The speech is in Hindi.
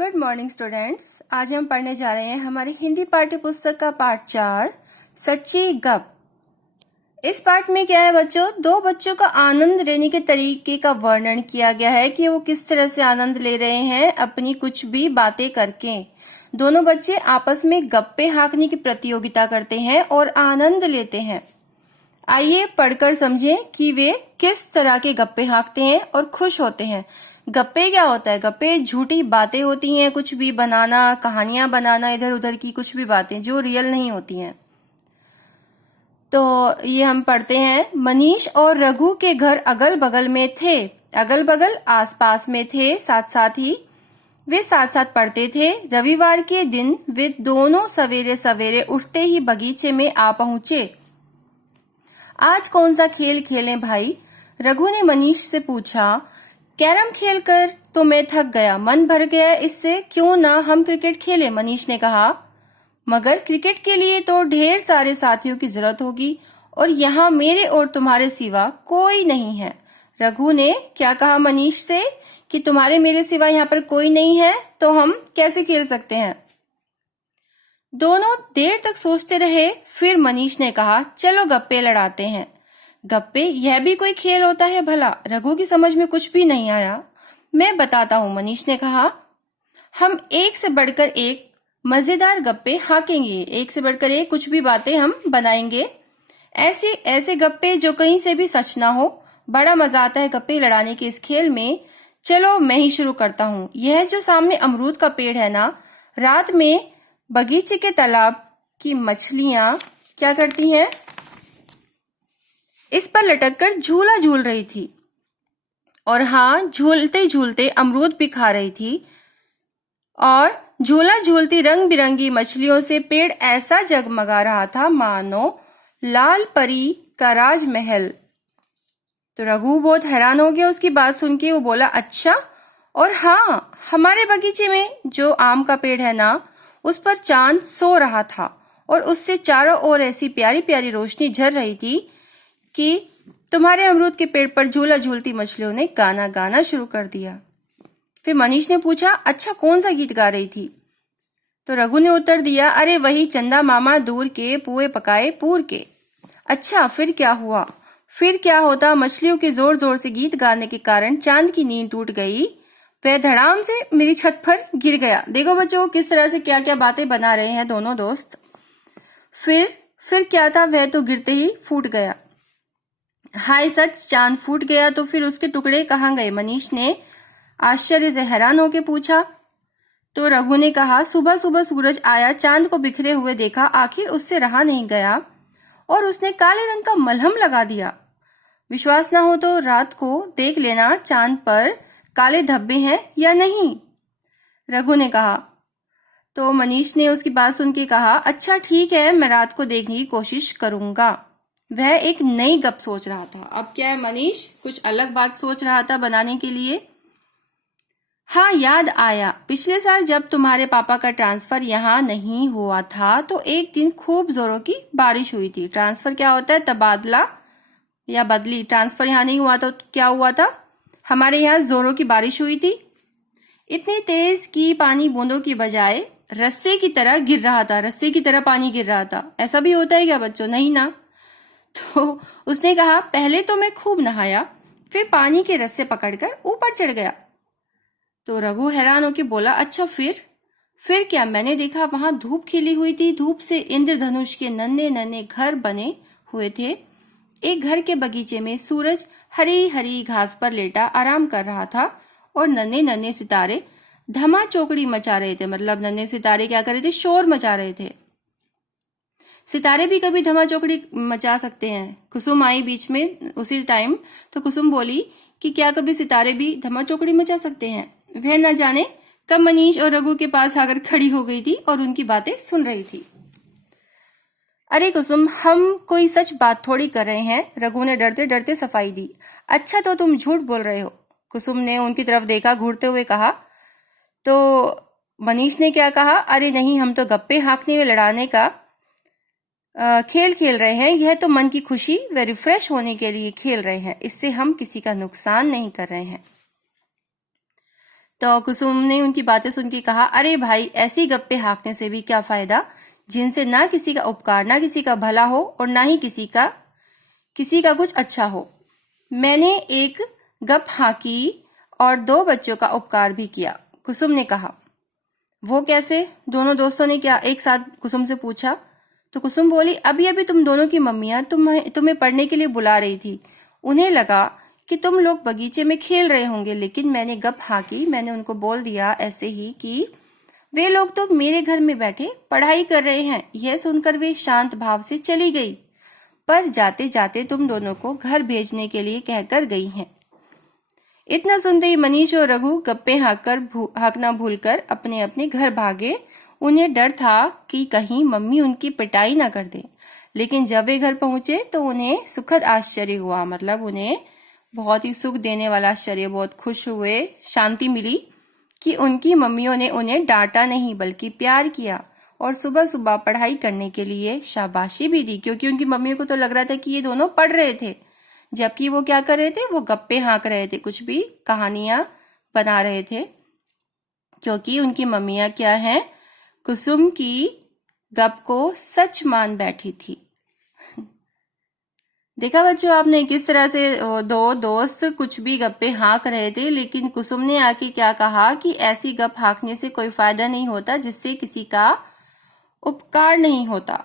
Good morning students. आज हम पढ़ने जा रहे हैं हमारी हिंदी पाठ्य पुस्तक का पाठ 4 सच्ची गप। इस पाठ में क्या है बच्चों, दो बच्चों का आनंद लेने के तरीके का वर्णन किया गया है कि वो किस तरह से आनंद ले रहे हैं अपनी कुछ भी बातें करके। दोनों बच्चे आपस में गप्पे हाँकने की प्रतियोगिता करते हैं और आनंद लेते हैं। आइए पढ़कर समझें कि वे किस तरह के गप्पे हाँकते हैं और खुश होते हैं। गप्पे क्या होता है? गप्पे झूठी बातें होती हैं, कुछ भी बनाना, कहानियां बनाना, इधर उधर की कुछ भी बातें जो रियल नहीं होती हैं। तो ये हम पढ़ते हैं। मनीष और रघु के घर अगल बगल में थे। अगल बगल आसपास में थे, साथ साथ ही वे साथ साथ पढ़ते थे। रविवार के दिन वे दोनों सवेरे सवेरे उठते ही बगीचे में आ पहुंचे। आज कौन सा खेल खेलें भाई? रघु ने मनीष से पूछा। कैरम खेलकर तो मैं थक गया, मन भर गया इससे, क्यों ना हम क्रिकेट खेलें? मनीष ने कहा। मगर क्रिकेट के लिए तो ढेर सारे साथियों की जरूरत होगी और यहाँ मेरे और तुम्हारे सिवा कोई नहीं है। रघु ने क्या कहा मनीष से कि तुम्हारे मेरे सिवा यहाँ पर कोई नहीं है, तो हम कैसे खेल सकते हैं? दोनों देर तक सोचते रहे। फिर मनीष ने कहा, चलो गप्पे लड़ाते हैं। गप्पे, यह भी कोई खेल होता है भला? रघु की समझ में कुछ भी नहीं आया। मैं बताता हूँ, मनीष ने कहा। हम एक से बढ़कर एक मजेदार गप्पे हाँकेंगे, एक से बढ़कर एक कुछ भी बातें हम बनाएंगे। ऐसे ऐसे गप्पे जो कहीं से भी सच ना हो। बड़ा मजा आता है गप्पे लड़ाने के इस खेल में। चलो मैं ही शुरू करता हूँ। यह जो सामने अमरूद का पेड़ है ना, रात में बगीचे के तालाब की मछलियां क्या करती हैं? इस पर लटककर झूला झूल रही थी। और हाँ, झूलते झूलते अमरूद भी खा रही थी। और झूला झूलती रंग बिरंगी मछलियों से पेड़ ऐसा जगमगा रहा था मानो लाल परी का राजमहल। तो रघु बहुत हैरान हो गया उसकी बात सुन के। वो बोला, अच्छा, और हाँ, हमारे बगीचे में जो आम का पेड़ है ना, उस पर चांद सो रहा था और उससे चारों ओर ऐसी प्यारी प्यारी रोशनी झर रही थी कि तुम्हारे अमरूद के पेड़ पर झूला झूलती मछलियों ने गाना गाना शुरू कर दिया। फिर मनीष ने पूछा, अच्छा कौन सा गीत गा रही थी? तो रघु ने उत्तर दिया, अरे वही चंदा मामा दूर के पुए पकाए पूर के। अच्छा, फिर क्या हुआ? फिर क्या होता, मछलियों के जोर जोर से गीत गाने के कारण चांद की नींद टूट गई। वह धड़ाम से मेरी छत पर गिर गया। देखो बच्चों किस तरह से क्या क्या बातें बना रहे हैं दोनों दोस्त। फिर क्या था, वह तो गिरते ही फूट गया। हाय सच, चांद फूट गया तो फिर उसके टुकड़े कहाँ गए? मनीष ने आश्चर्य से हैरान होकर पूछा। तो रघु ने कहा, सुबह सुबह सूरज आया, चांद को बिखरे हुए देखा, आखिर उससे रहा नहीं गया और उसने काले रंग का मलहम लगा दिया। विश्वास ना हो तो रात को देख लेना चांद पर काले धब्बे हैं या नहीं, रघु ने कहा। तो मनीष ने उसकी बात सुन के कहा, अच्छा ठीक है, मैं रात को देखने की कोशिश करूंगा। वह एक नई गप सोच रहा था। अब क्या है, मनीष कुछ अलग बात सोच रहा था बनाने के लिए। हाँ, याद आया, पिछले साल जब तुम्हारे पापा का ट्रांसफर यहाँ नहीं हुआ था तो एक दिन खूब जोरों की बारिश हुई थी। ट्रांसफर क्या होता है? तबादला या बदली। ट्रांसफर यहाँ नहीं हुआ तो क्या हुआ था? हमारे यहाँ जोरों की बारिश हुई थी, इतनी तेज कि पानी बूंदों की बजाय रस्से की तरह गिर रहा था। रस्से की तरह पानी गिर रहा था। ऐसा भी होता है क्या बच्चों? नहीं ना। तो उसने कहा, पहले तो मैं खूब नहाया, फिर पानी के रस्से पकड़कर ऊपर चढ़ गया। तो रघु हैरान होकर बोला, अच्छा फिर क्या? मैंने देखा वहां धूप खिली हुई थी। धूप से इंद्रधनुष के नन्हे नन्हे घर बने हुए थे। एक घर के बगीचे में सूरज हरी हरी घास पर लेटा आराम कर रहा था और नन्हे नन्हे सितारे धमा चौकड़ी मचा रहे थे। मतलब नन्हे सितारे क्या कर रहे थे? शोर मचा रहे थे। सितारे भी कभी धमा चौकड़ी मचा सकते हैं। कुसुम आई बीच में उसी टाइम, तो कुसुम बोली कि क्या कभी सितारे भी धमा चौकड़ी मचा सकते हैं? वह न जाने कब मनीष और रघु के पास आकर खड़ी हो गई थी और उनकी बातें सुन रही थी। अरे कुसुम, हम कोई सच बात थोड़ी कर रहे हैं, रघु ने डरते डरते सफाई दी। अच्छा, तो तुम झूठ बोल रहे हो, कुसुम ने उनकी तरफ देखा, घूरते हुए कहा। तो मनीष ने क्या कहा, अरे नहीं, हम तो गप्पे हाँकने व लड़ाने का खेल खेल रहे हैं। यह तो मन की खुशी व रिफ्रेश होने के लिए खेल रहे हैं, इससे हम किसी का नुकसान नहीं कर रहे हैं। तो कुसुम ने उनकी बातें सुन के कहा, अरे भाई, ऐसी गप्पे हाँकने से भी क्या फायदा, जिनसे ना किसी का उपकार, ना किसी का भला हो और ना ही किसी का कुछ अच्छा हो। मैंने एक गप हाँकी और 2 बच्चों का उपकार भी किया। कुसुम ने कहा। वो कैसे? दोनों दोस्तों ने क्या एक साथ कुसुम से पूछा। तो कुसुम बोली, अभी अभी तुम दोनों की मम्मियां तुम्हें पढ़ने के लिए बुला रही थी। उन्हें लगा कि तुम लोग बगीचे में खेल रहे होंगे, लेकिन मैंने गप हाँकी। मैंने उनको बोल दिया ऐसे ही कि वे लोग तो मेरे घर में बैठे पढ़ाई कर रहे हैं। यह सुनकर वे शांत भाव से चली गई, पर जाते जाते तुम दोनों को घर भेजने के लिए कहकर गई हैं। इतना सुनते ही मनीष और रघु गप्पे हाँकना भूलकर अपने अपने घर भागे। उन्हें डर था कि कहीं मम्मी उनकी पिटाई ना कर दे। लेकिन जब वे घर पहुंचे तो उन्हें सुखद आश्चर्य हुआ, मतलब उन्हें बहुत ही सुख देने वाला आश्चर्य, बहुत खुश हुए, शांति मिली कि उनकी मम्मियों ने उन्हें डांटा नहीं बल्कि प्यार किया और सुबह सुबह पढ़ाई करने के लिए शाबाशी भी दी, क्योंकि उनकी मम्मियों को तो लग रहा था कि ये दोनों पढ़ रहे थे, जबकि वो क्या कर रहे थे, वो गप्पे हाँक रहे थे, कुछ भी कहानियां बना रहे थे, क्योंकि उनकी मम्मियां क्या हैं, कुसुम की गप को सच मान बैठी थी। देखा बच्चों आपने किस तरह से 2 दोस्त कुछ भी गप्पे हाँक रहे थे, लेकिन कुसुम ने आके क्या कहा कि ऐसी गप हाँकने से कोई फायदा नहीं होता जिससे किसी का उपकार नहीं होता।